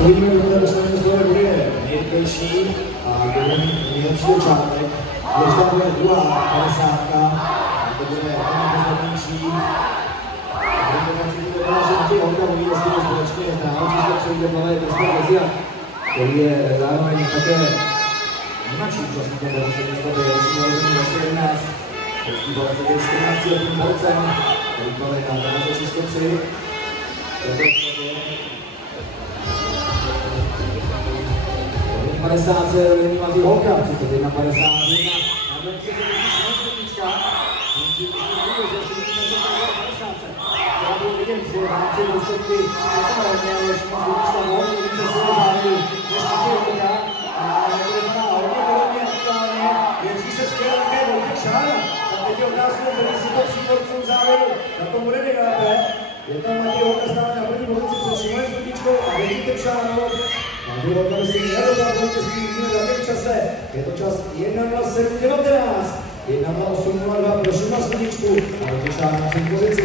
Uvidíme, kdo dostaneme z toho bude nejrychlejší a kdo bude nejlepší začátek. Možná bude druhá 50, to bude nejpodstatnější. Honka mluví, jestli to společně známo, číslo přejde malé Vesper, který je zároveň také mladší účastníkem té poslední stavby, roční narození 2011. Český balec je 14letým balcem, který plave na dráze číslo 3. V 50 se není Matěj Holka, 31-51. Na Blenci se musí šestnička. Já budu vidět, že v rámci výsledky nesamotně, ale ještě má zvučka volný, více se závěru, než Matěj Holka. A nebude to hodně podobně aktuálně, věří se skvěle také Vojtěch Šára. A teď je otázka, který si to přívodců v závěru, na tom bude nejlépe. Je tam Matěj Holka stále na první pozici před Šimone Zvučkou a Vojtěchem Šárou. Matěj Holka by si měl dotáhnout ke svým za těch čase. Je to čas 1:07:19. 1:08:02 pro Šimona Zvučku a Vojtěch Šára na svým pozici.